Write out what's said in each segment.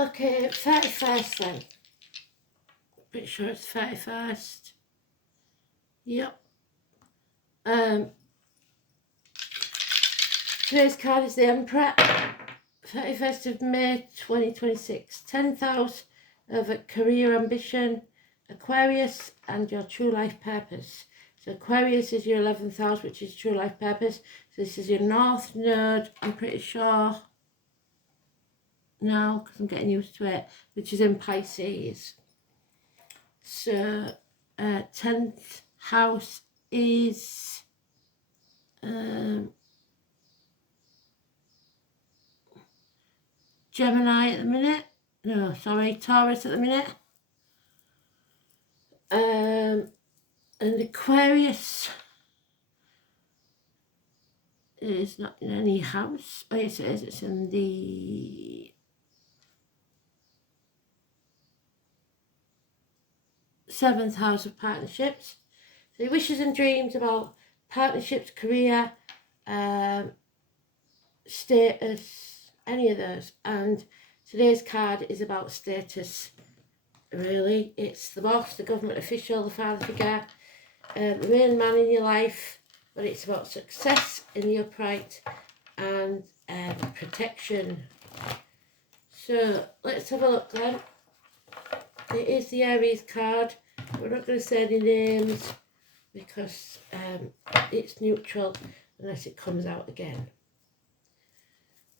Okay, 31st then. Pretty sure it's 31st. Yep. Today's card is the Emperor. 31st of May 2026. 10th house of a career ambition, Aquarius, and your true life purpose. So Aquarius is your 11th house, which is true life purpose. So this is your North Node, I'm pretty sure. Now, because I'm getting used to it, which is in Pisces. So 10th house is Gemini at the minute. No, sorry, Taurus at the minute. And Aquarius is not in any house. Oh yes, it is. It's in the 7th house of partnerships. So your wishes and dreams about partnerships, career, status, any of those. And today's card is about status. Really, it's the boss, the government official, the father figure, the main man in your life. But it's about success in the upright and protection. So let's have a look then. It is the Aries card. We're not going to say any names because it's neutral unless it comes out again.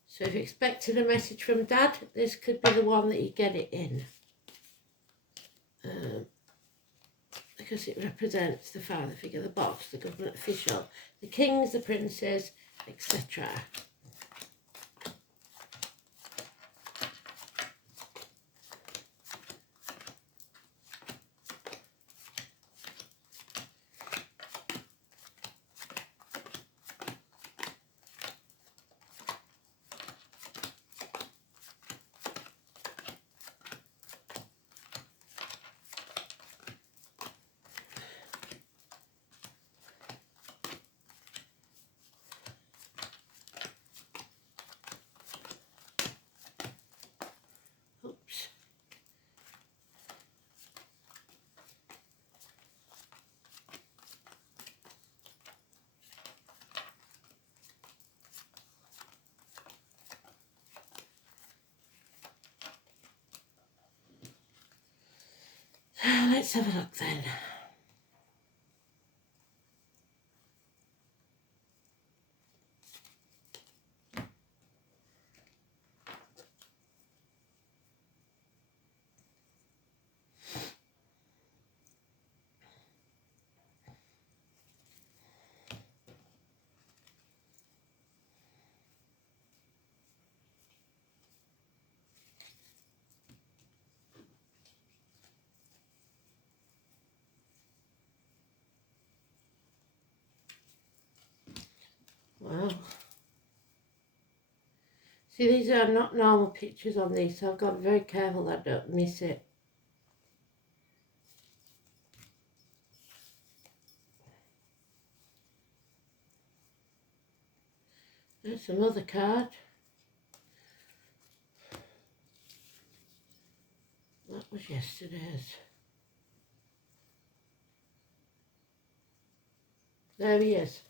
So if you're expecting a message from Dad, this could be the one that you get it in. Because it represents the father figure, the boss, the government official, the kings, the princes, etc. Oops. Let's have a look then. Wow. See, these are not normal pictures on these, so I've got to be very careful that I don't miss it. There's another card. That was yesterday's. There he is.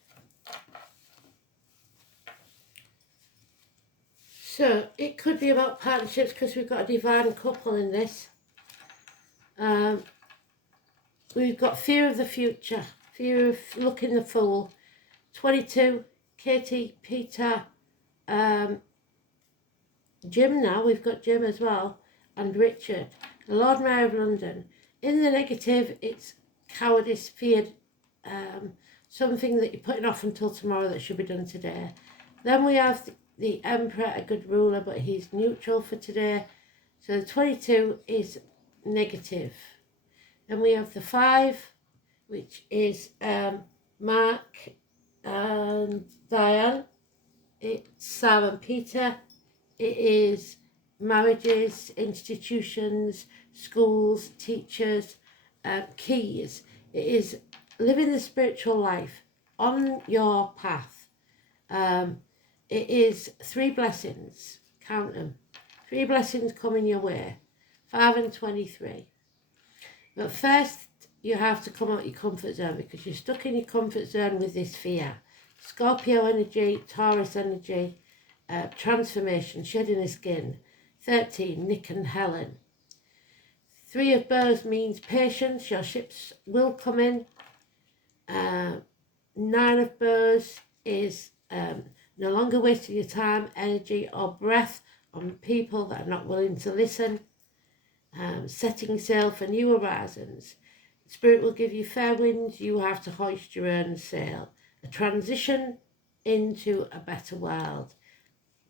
So it could be about partnerships because we've got a divine couple in this. We've got fear of the future, fear of looking the fool. 22, Katie, Peter, Jim now, we've got Jim as well, and Richard, the Lord Mayor of London. In the negative, it's cowardice, feared, something that you're putting off until tomorrow that should be done today. Then we have the Emperor, a good ruler, but he's neutral for today. So the 22 is negative. Then we have the 5, which is Mark and Diane. It's Sam and Peter. It is marriages, institutions, schools, teachers, keys. It is living the spiritual life on your path. It is 3 blessings, count them, 3 blessings coming your way. 5 and 23. But first, you have to come out your comfort zone because you're stuck in your comfort zone with this fear. Scorpio energy, Taurus energy, transformation, shedding the skin. 13, Nick and Helen. 3 of bows means patience, your ships will come in. 9 of bows is no longer wasting your time, energy or breath on people that are not willing to listen. Setting sail for new horizons. Spirit will give you fair winds, you have to hoist your own sail. A transition into a better world.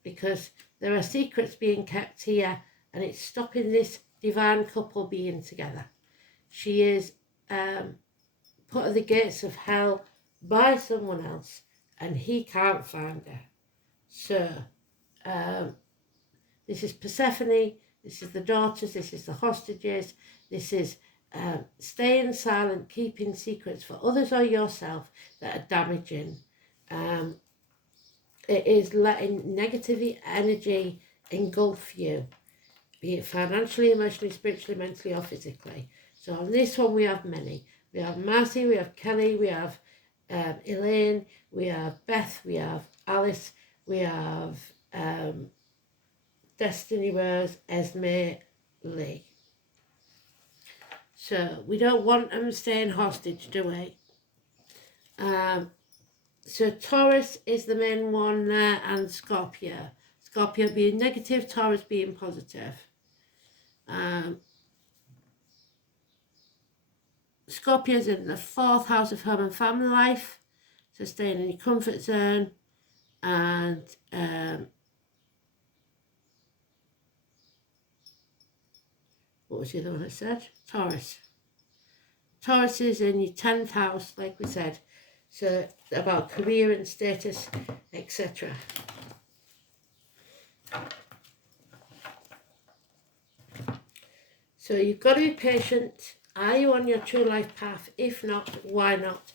Because there are secrets being kept here and it's stopping this divine couple being together. She is put at the gates of hell by someone else and he can't find her. So, this is Persephone, this is the daughters, this is the hostages, this is staying silent, keeping secrets for others or yourself that are damaging. It is letting negative energy engulf you, be it financially, emotionally, spiritually, mentally or physically. So on this one we have many. We have Marcy, we have Kelly, we have Elaine, we have Beth, we have Alice, we have Destiny Rose, Esme, Lee. So we don't want them staying hostage, do we? So Taurus is the main one there, and Scorpio. Scorpio being negative, Taurus being positive. Scorpio's in the 4th house of home and family life, so staying in your comfort zone. And what was the other one I said? Taurus. Taurus is in your 10th house, like we said. So about career and status, etc. So you've got to be patient. Are you on your true life path? If not, why not?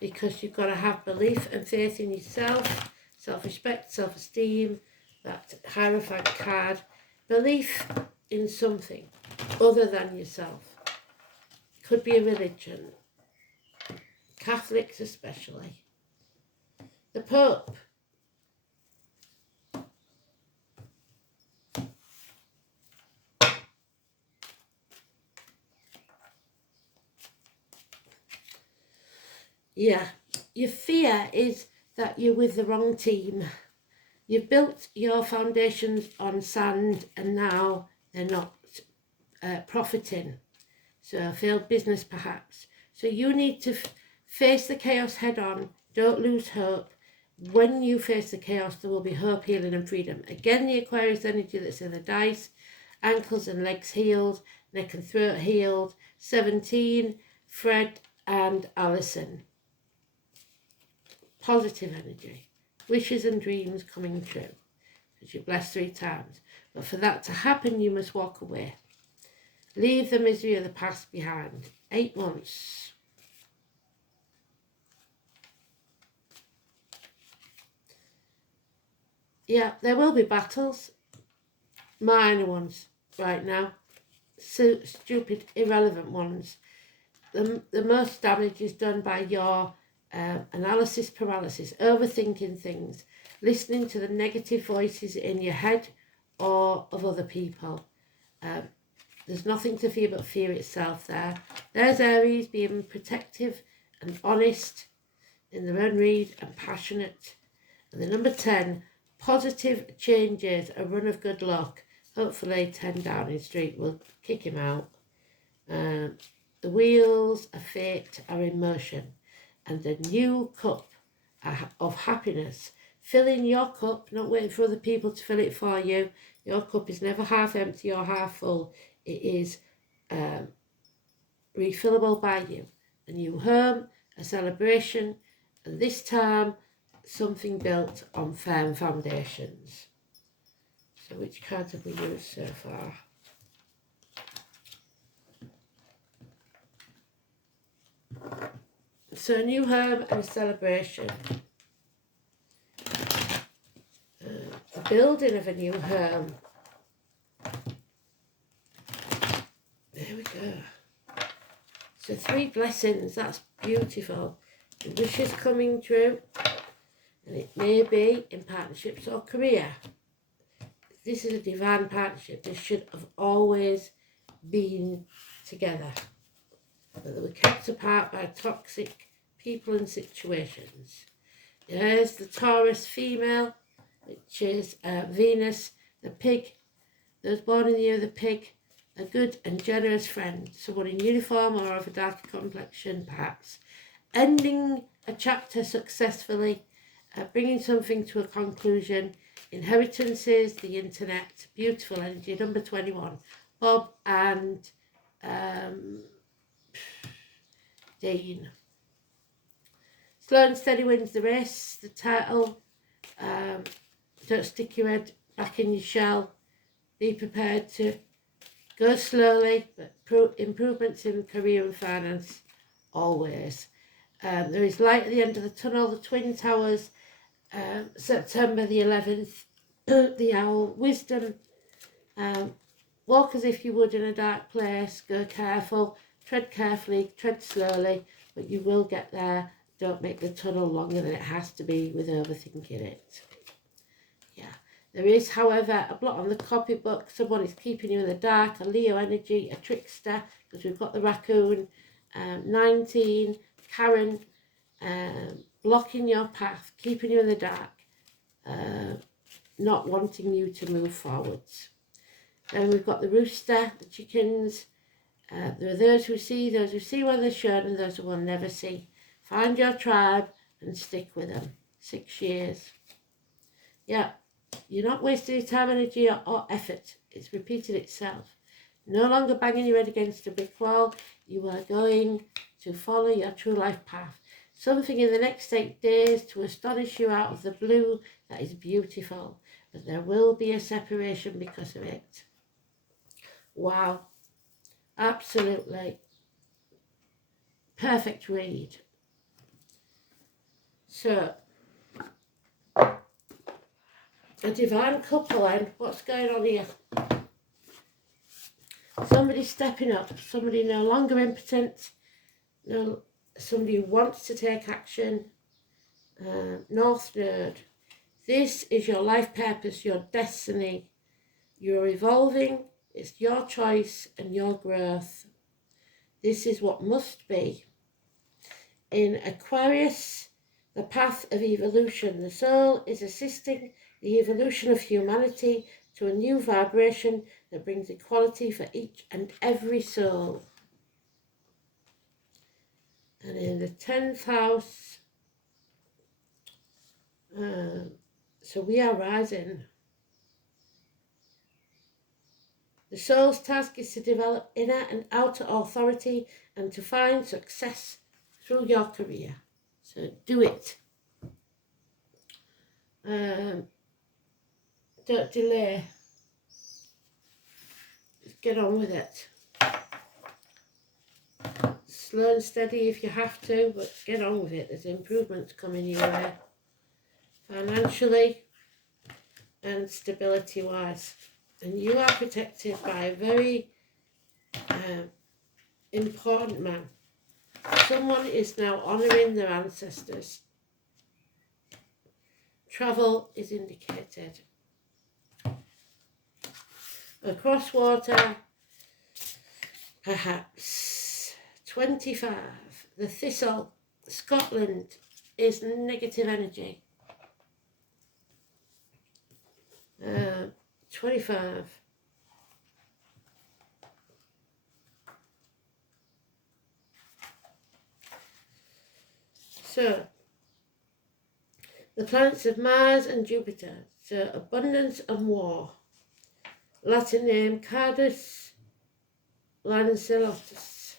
Because you've got to have belief and faith in yourself, self-respect, self-esteem, that Hierophant card, belief in something other than yourself. Could be a religion, Catholics especially. The Pope. Yeah, your fear is that you're with the wrong team. You've built your foundations on sand and now they're not profiting. So a failed business perhaps. So you need to face the chaos head on. Don't lose hope. When you face the chaos, there will be hope, healing and freedom. Again, the Aquarius energy that's in the dice. Ankles and legs healed. Neck and throat healed. 17, Fred and Alison. Positive energy. Wishes and dreams coming true. Because you're blessed 3 times. But for that to happen, you must walk away. Leave the misery of the past behind. 8 months. Yeah, there will be battles. Minor ones right now. So stupid, irrelevant ones. The most damage is done by your analysis paralysis, overthinking things, listening to the negative voices in your head or of other people. There's nothing to fear but fear itself there. There's Aries being protective and honest in their own read and passionate. And the number 10, positive changes, a run of good luck. Hopefully 10 Downing Street will kick him out. The wheels of fate are in motion. And a new cup of happiness. Filling your cup, not waiting for other people to fill it for you. Your cup is never half empty or half full. It is refillable by you. A new home, a celebration, and this time something built on firm foundations. So which cards have we used so far? So a new home and a celebration. The building of a new home. There we go. So 3 blessings, that's beautiful. The wishes coming true, and it may be in partnerships or career. This is a divine partnership. This should have always been together, but they were kept apart by toxic people and situations. There's the Taurus female, which is Venus, the pig. Those born in the year of the pig, a good and generous friend, someone in uniform or of a darker complexion perhaps. Ending a chapter successfully, bringing something to a conclusion. Inheritances, the internet, beautiful energy. Number 21, Bob and Dean. Slow and steady wins the race. The title, don't stick your head back in your shell. Be prepared to go slowly, but improvements in career and finance, always. There is light at the end of the tunnel. The Twin Towers, September the 11th, the owl, wisdom, walk as if you would in a dark place, go careful, tread carefully, tread slowly, but you will get there. Don't make the tunnel longer than it has to be with overthinking it. Yeah. There is, however, a blot on the copybook. Someone is keeping you in the dark, a Leo energy, a trickster, because we've got the raccoon. 19, Karen, blocking your path, keeping you in the dark, not wanting you to move forwards. Then we've got the rooster, the chickens. There are those who see what they're shown, and those who will never see. Find your tribe and stick with them. 6 years. Yeah, you're not wasting your time, energy, or effort. It's repeated itself. No longer banging your head against a brick wall. You are going to follow your true life path. Something in the next 8 days to astonish you out of the blue that is beautiful. But there will be a separation because of it. Wow. Absolutely. Perfect read. So, a divine couple, and what's going on here? Somebody stepping up, somebody no longer impotent, somebody who wants to take action. North Node. This is your life purpose, your destiny. You're evolving. It's your choice and your growth. This is what must be. In Aquarius, the path of evolution. The soul is assisting the evolution of humanity to a new vibration that brings equality for each and every soul. And in the 10th house, so we are rising. The soul's task is to develop inner and outer authority and to find success through your career. So do it. Don't delay. Just get on with it. Slow and steady if you have to, but get on with it. There's improvements coming your way. Financially and stability-wise. And you are protected by a very important man. Someone is now honouring their ancestors. Travel is indicated. Across water, perhaps. 25. The thistle, Scotland, is negative energy. 25. So, the planets of Mars and Jupiter. So, abundance and war. Latin name, Cardus Lancelotus.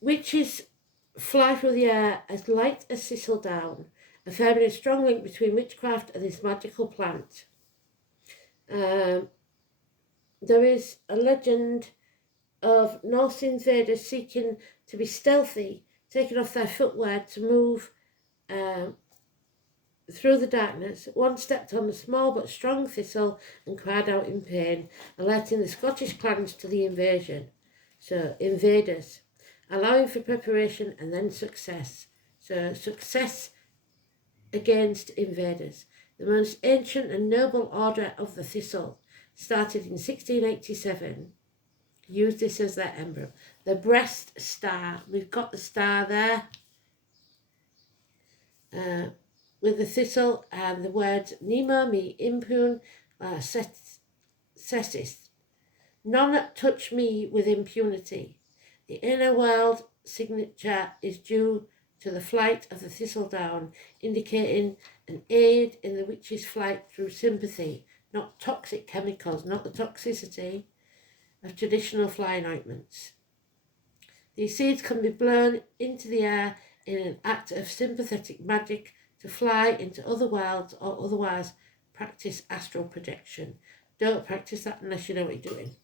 Witches fly through the air as light as thistledown, affirming a strong link between witchcraft and this magical plant. There is a legend of Norse invaders seeking to be stealthy, taking off their footwear to move through the darkness, one stepped on the small but strong thistle and cried out in pain, alerting the Scottish clans to the invasion. So, invaders, allowing for preparation and then success. So, success against invaders. The most ancient and noble order of the thistle started in 1687. Used this as their emblem. The breast star. We've got the star there. With the thistle and the words Nemo me impune cessis. None touch me with impunity. The inner world signature is due to the flight of the thistledown, indicating an aid in the witch's flight through sympathy, not toxic chemicals, not the toxicity of traditional flying ointments. These seeds can be blown into the air in an act of sympathetic magic to fly into other worlds or otherwise practice astral projection. Don't practice that unless you know what you're doing.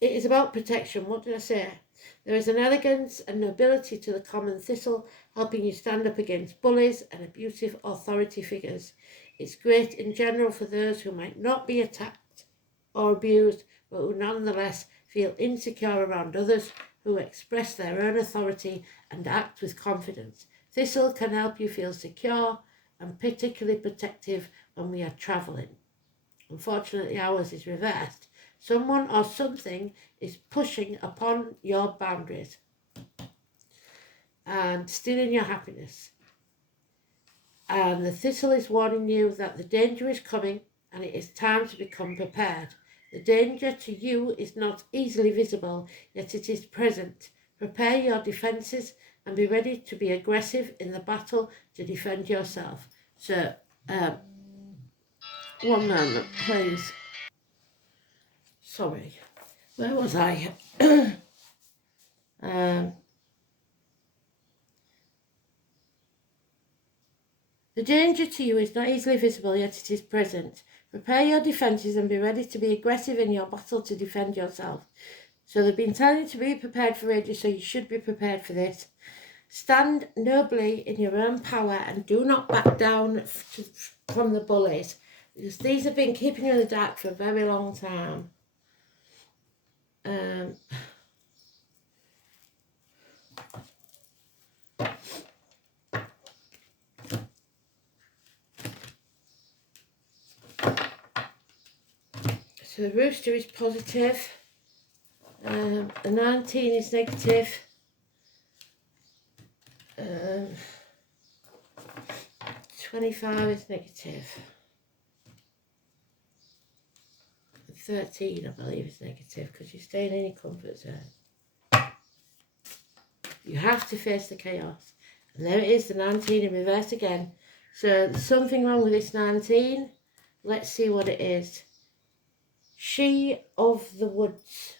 It is about protection. What did I say? There is an elegance and nobility to the common thistle, helping you stand up against bullies and abusive authority figures. It's great in general for those who might not be attacked or abused, but who nonetheless feel insecure around others who express their own authority and act with confidence. Thistle can help you feel secure and particularly protective when we are travelling. Unfortunately, ours is reversed. Someone or something is pushing upon your boundaries and stealing your happiness. And the thistle is warning you that the danger is coming and it is time to become prepared. The danger to you is not easily visible, yet it is present. Prepare your defences and be ready to be aggressive in the battle to defend yourself. So, one moment, please. Sorry, where was I? The danger to you is not easily visible, yet it is present. Prepare your defences and be ready to be aggressive in your battle to defend yourself. So they've been telling you to be prepared for ages, so you should be prepared for this. Stand nobly in your own power and do not back down from the bullies, because these have been keeping you in the dark for a very long time. So the rooster is positive, the 19 is negative, 25 is negative, 13 I believe is negative, because you're staying in your comfort zone. You have to face the chaos. And there it is, the 19 in reverse again. So there's something wrong with this 19. Let's see what it is. She of the woods.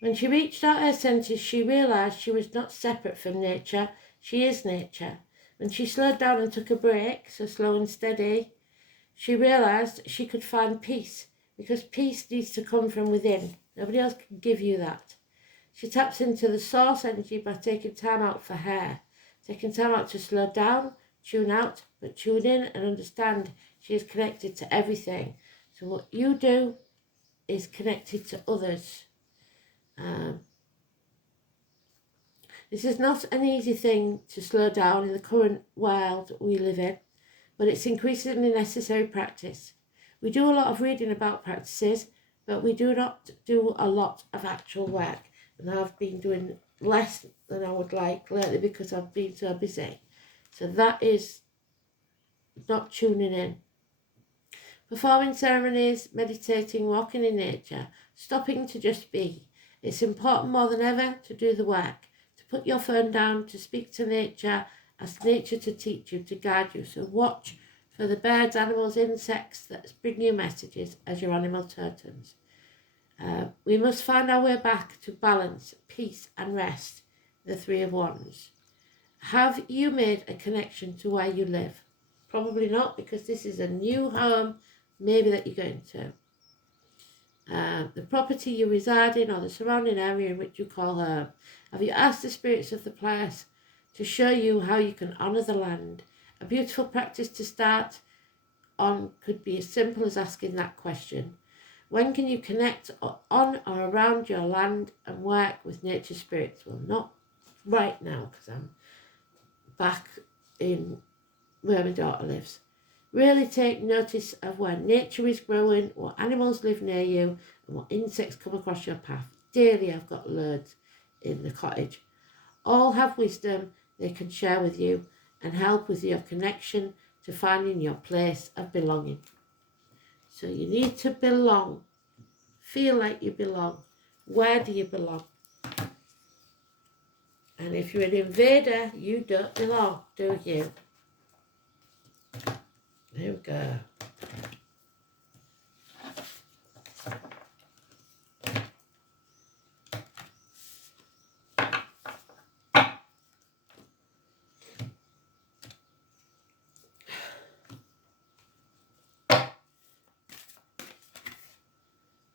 When she reached out her senses, she realised she was not separate from nature. She is nature. When she slowed down and took a break, so slow and steady, she realised she could find peace, because peace needs to come from within. Nobody else can give you that. She taps into the source energy by taking time out for her, taking time out to slow down, tune out, but tune in and understand she is connected to everything. So what you do is connected to others. This is not an easy thing to slow down in the current world we live in, but it's increasingly necessary practice. We do a lot of reading about practices, but we do not do a lot of actual work. And I've been doing less than I would like lately because I've been so busy. So that is not tuning in. Performing ceremonies, meditating, walking in nature, stopping to just be. It's important more than ever to do the work, to put your phone down, to speak to nature, ask nature to teach you, to guide you. So watch for the birds, animals, insects that bring you messages as your animal totems. We must find our way back to balance, peace and rest, the Three of Wands. Have you made a connection to where you live? Probably not, because this is a new home, maybe that you're going to. The property you reside in or the surrounding area in which you call home. Have you asked the spirits of the place to show you how you can honour the land? A beautiful practice to start on could be as simple as asking that question. When can you connect on or around your land and work with nature spirits? Well, not right now, because I'm back in where my daughter lives. Really take notice of where nature is growing, what animals live near you, and what insects come across your path. Daily, I've got loads in the cottage. All have wisdom they can share with you and help with your connection to finding your place of belonging. So you need to belong. Feel like you belong. Where do you belong? And if you're an invader, you don't belong, do you? There we go.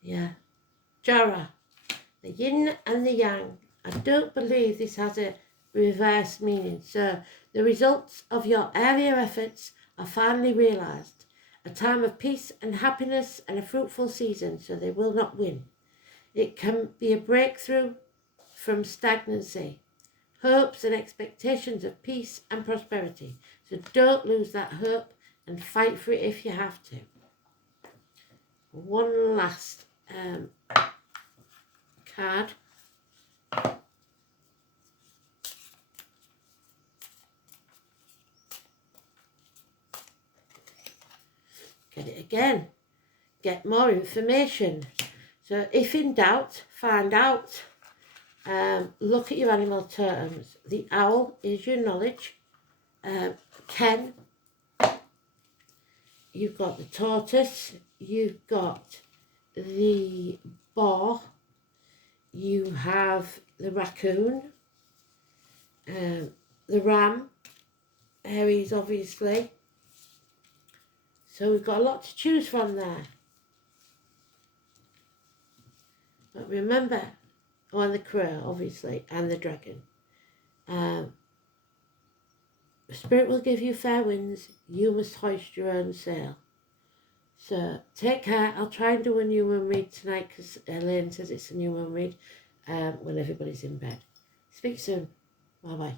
Yeah. Jara, the yin and the yang. I don't believe this has a reverse meaning. So the results of your earlier efforts are finally realised. A time of peace and happiness and a fruitful season, so they will not win. It can be a breakthrough from stagnancy, hopes and expectations of peace and prosperity. So don't lose that hope and fight for it if you have to. One last card. Get it again. Get more information. So if in doubt, find out. Look at your animal totems. The owl is your knowledge. Ken, you've got the tortoise. You've got the boar. You have the raccoon. The ram. Aries, obviously. So we've got a lot to choose from there. But remember, and the crow, obviously, and the dragon. Spirit will give you fair winds. You must hoist your own sail. So take care. I'll try and do a new one read tonight, because Elaine says it's a new one read when everybody's in bed. Speak soon. Bye-bye.